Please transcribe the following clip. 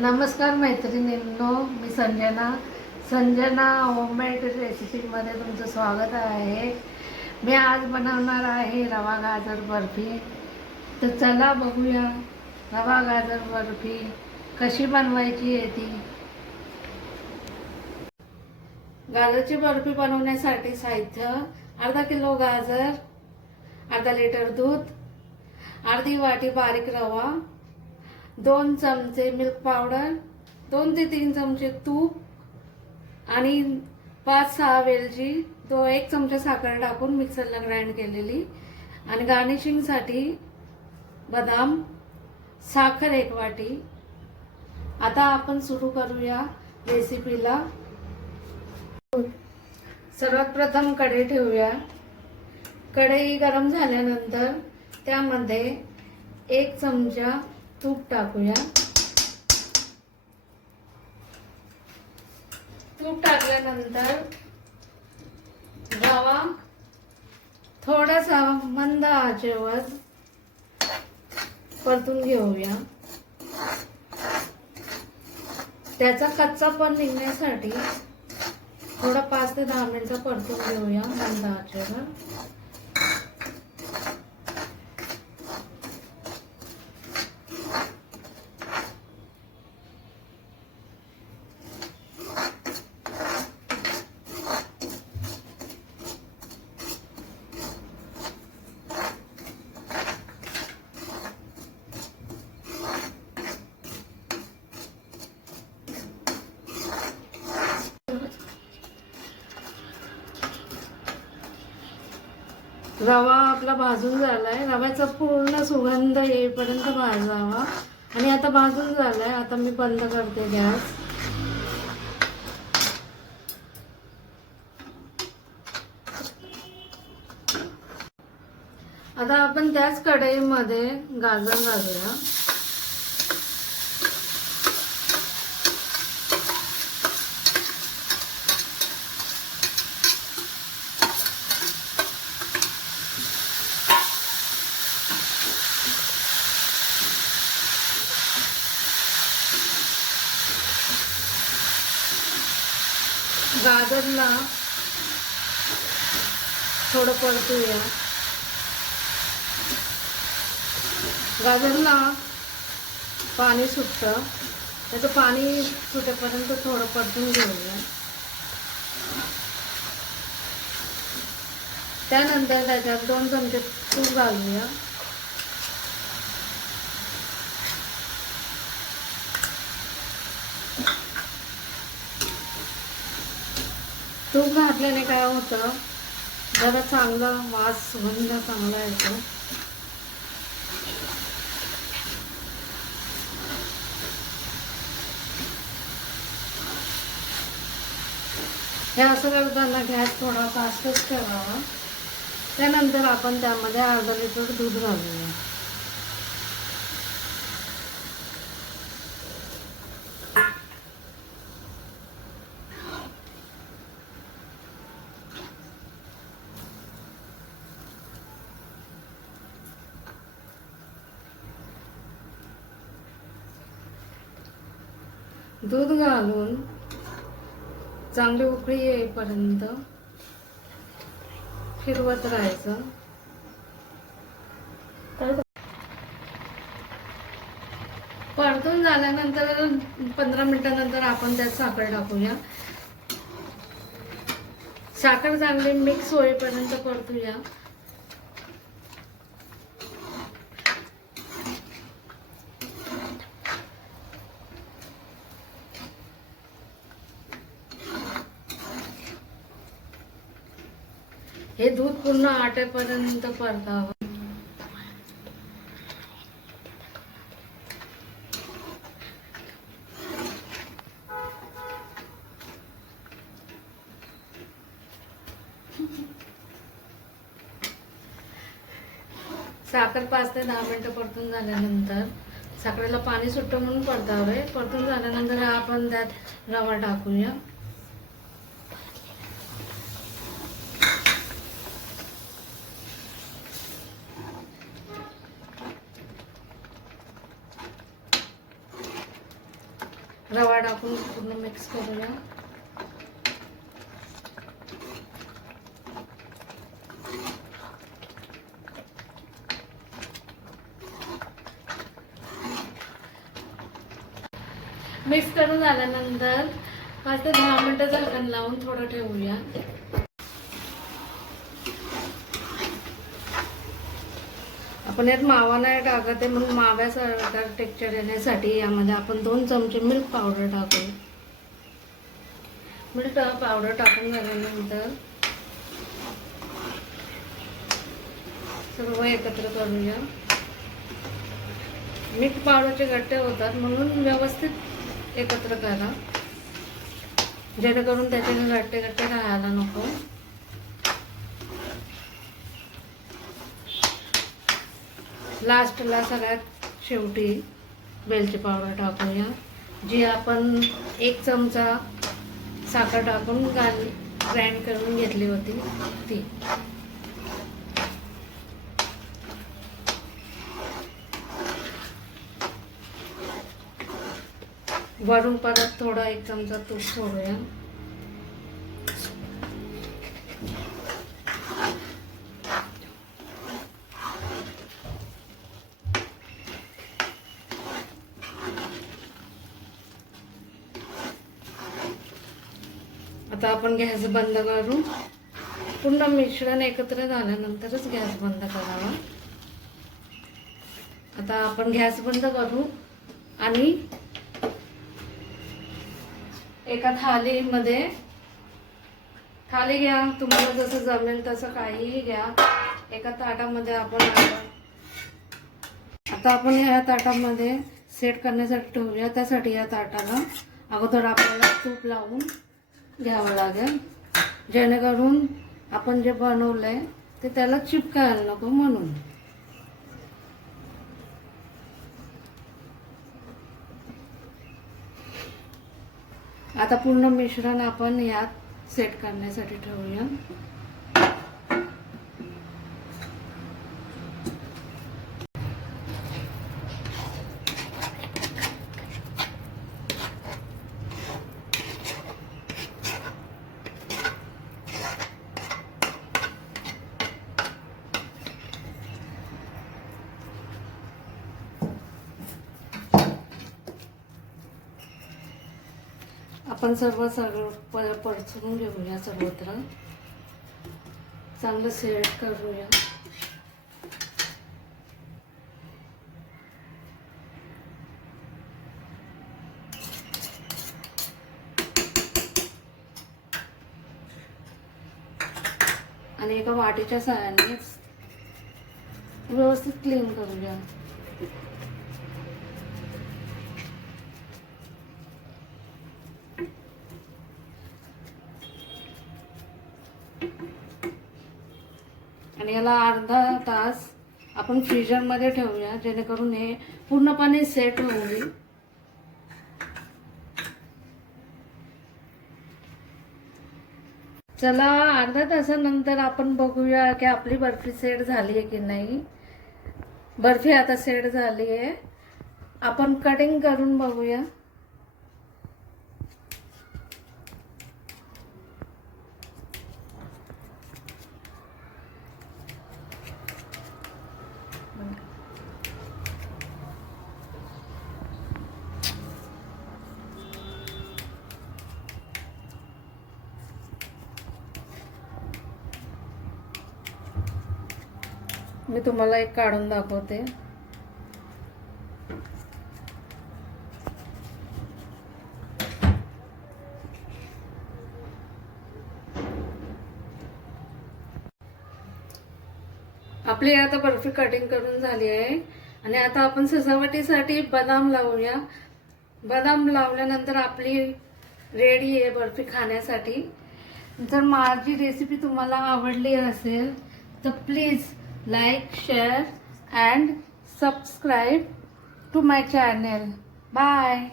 नमस्कार मैत्रिणींनो, मी संजना होममेड रेसिपीमध्ये तुमचं स्वागत आहे। मी आज बनवणार आहे रवा गाजर बर्फी। तर चला बघूया रवा गाजर बर्फी कशी बनवायची आहे ती। गाजरची बर्फी बनवण्यासाठी साहित्य: अर्धा किलो गाजर, अर्धा लिटर दूध, अर्धी वाटी बारीक रवा, 2 चमचे मिल्क पावडर, 2 ते 3 चमचे तूप आणि 5-6 वेलची, 1 चमचा साखर टाकून मिक्सरला ग्राइंड केलेली आणि गार्निशिंगसाठी बदाम, साखर 1 वाटी। आता आपण सुरू करूया रेसिपीला। सर्वात प्रथम कढई ठेवूया। कढई गरम झाल्यानंतर त्यामध्ये 1 चमचा तूप टाकूया। तूप टाकल्यानंतर रवा थोडासा मंद आचेवर परतून घेऊया। त्याचा कच्चापण निघण्यासाठी थोडा 5 ते 10 मिनिटं परतून घेऊया मंद आचेवर। रवा आपला भाजून झालाय। रव्याचा पूर्ण सुगंध येईपर्यंत भाजावा आणि आता भाजून झालाय। आता मी बंद करते गॅस। आता आपण त्याच कढईमध्ये गाजर घालूया। गाजरला थोडं परतूया। गाजरला पाणी सुटतं, त्याचं पाणी सुटेपर्यंत थोडं परतून घेऊया। त्यानंतर त्याच्यात 2 चमचे तूप घालूया। तूप घातल्याने काय होतं, जरा चांगला वास सुगंध चांगला येतो। हे असं करताना गॅस थोडा फास्टच ठेवावा। त्यानंतर आपण त्यामध्ये अर्धा लिटर दूध घालूया। दूध घालून चांगली उकळी येईपर्यंत फिरवत राहायचं। परतून झाल्यानंतर 15 मिनिटांनंतर आपण त्यात साखर टाकूया। साखर चांगली मिक्स होईपर्यंत परतूया। हे दूध पूर्ण आटेपर्यंत परतावं। साखर 5 ते 10 मिनिटं परतून झाल्यानंतर साखरेला पाणी सुटतं म्हणून परतावं। परतून झाल्यानंतर आपण त्यात रवा टाकूया। रवा टाकून पूर्ण मिक्स करूया. मिक्स करून झाल्यानंतर 5 ते 10 मिनिटं झाकण लावून थोडं ठेवूया. आपण यात मावा नाही टाकत आहे म्हणून माव्यासारखा टेक्स्चर येण्यासाठी यामध्ये आपण 2 चमचे मिल्क पावडर टाकू. मिल्क पावडर टाकून झाल्यानंतर सर्व एकत्र करूया. मिल्क पावडरचे गट्टे होतात म्हणून व्यवस्थित एकत्र करा, जेणेकरून त्याच्याने गट्टे गट्टे राहायला नको. लास्टला सगळ्यात शेवटी वेलची पावडर टाकूया, जी आपण 1 चमचा साखर टाकून ग्राइंड करून घेतली होती ती. वरून परत थोडा 1 चमचा तूप सोडूया. आता आपण गॅस बंद करू. पूर्ण मिश्रण एकत्र झाल्यानंतरच गॅस बंद करावा. आता आपण गॅस बंद करू आणि एका थालीमध्ये थाली घ्या, तुम्हाला जसं जमेल तसं काहीही घ्या. एका ताटामध्ये आपण आता आपण ह्या ताटामध्ये सेट करण्यासाठी ठेवूया. त्यासाठी या ताटाला अगोदर आपल्याला तूप लावून घ्यावं लागेल, जेणेकरून आपण जे बनवलंय ते त्याला चिपकायला नको म्हणून. आता पूर्ण मिश्रण आपण यात सेट करण्यासाठी ठेवूया. आपण सगळं परतून घेऊया, सर्वत्र चांगलं सेट करूया. आणि एका वाटीच्या सहाय्याने व्यवस्थित क्लीन करूया. आणि याला अर्धा तास आपण फ्रीजरमध्ये ठेवूया, जेणेकरून हे पूर्णपणे सेट होईल. चला, अर्ध्या तासानंतर आपण बघूया की आपली बर्फी सेट झाली आहे की नाही. बर्फी आता सेट झाली आहे. आपण कटिंग करून बघूया. मी तुम्हाला एक काढून दाखवते. आपली आता बर्फी कटिंग करून झाली आहे. आणि आता आपण सजावटीसाठी बदाम लावूया. बदाम लावल्यानंतर आपली रेडी आहे बर्फी खाण्यासाठी. जर माझी रेसिपी तुम्हाला आवडली असेल तर please like, share and subscribe to my channel. Bye.